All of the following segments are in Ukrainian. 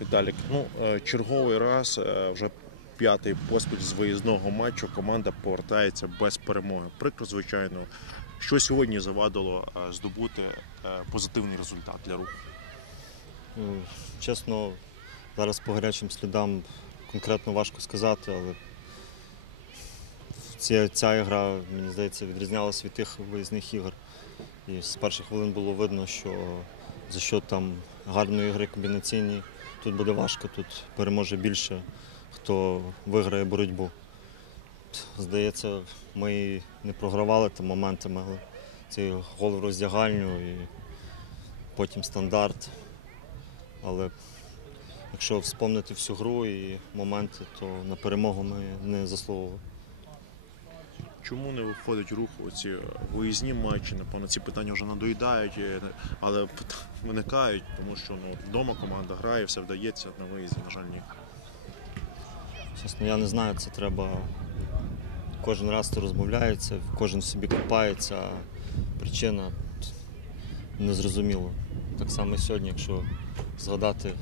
Віталік, ну е, черговий раз е, вже п'ятий поспіль з виїзного матчу команда повертається без перемоги. Прикро, звичайно, що сьогодні завадило е, здобути позитивний результат для руху. Чесно, зараз по гарячим слідам конкретно важко сказати, але ця, ця ігра, мені здається, відрізнялася від тих виїзних ігор. І з перших хвилин було видно, що за що там гарної ігри комбінаційні, тут буде важко, тут переможе більше, хто виграє боротьбу. Здається, ми не програвали там моментами, але цей гол в роздягальню і потім стандарт. Але якщо вспомнити всю гру і моменти, то на перемогу ми не заслуговували. Чому не виходить рух у ці е, виїзні матчі? Напевно, ці питання вже надоїдають, е, але виникають, тому що ну, вдома команда грає, все вдається на виїзді, на жаль, ні. Чесно, я не знаю, це треба. Кожен раз це розмовляється, кожен собі копається, а причина незрозуміла. Так само і сьогодні, якщо згадати,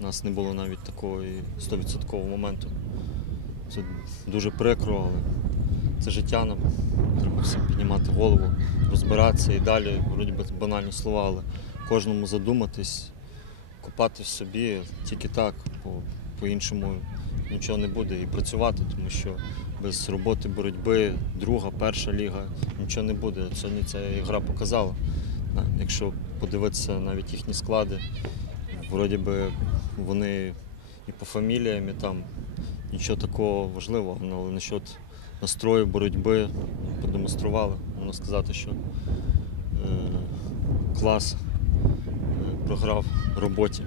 у нас не було навіть такого 100% моменту. Це дуже прикро, але це життя нам. Треба всім піднімати голову, розбиратися і далі, вроді би банальні слова, але кожному задуматись, копати в собі тільки так, по- по-іншому нічого не буде і працювати, тому що без роботи, боротьби, друга, перша ліга нічого не буде. Сьогодні ця гра показала. Якщо подивитися навіть їхні склади, вроді би вони і по фаміліям, і там нічого такого важливого, ну, але насчет настрою боротьби продемонстрували. Можна сказати, що е, клас е, програв роботі.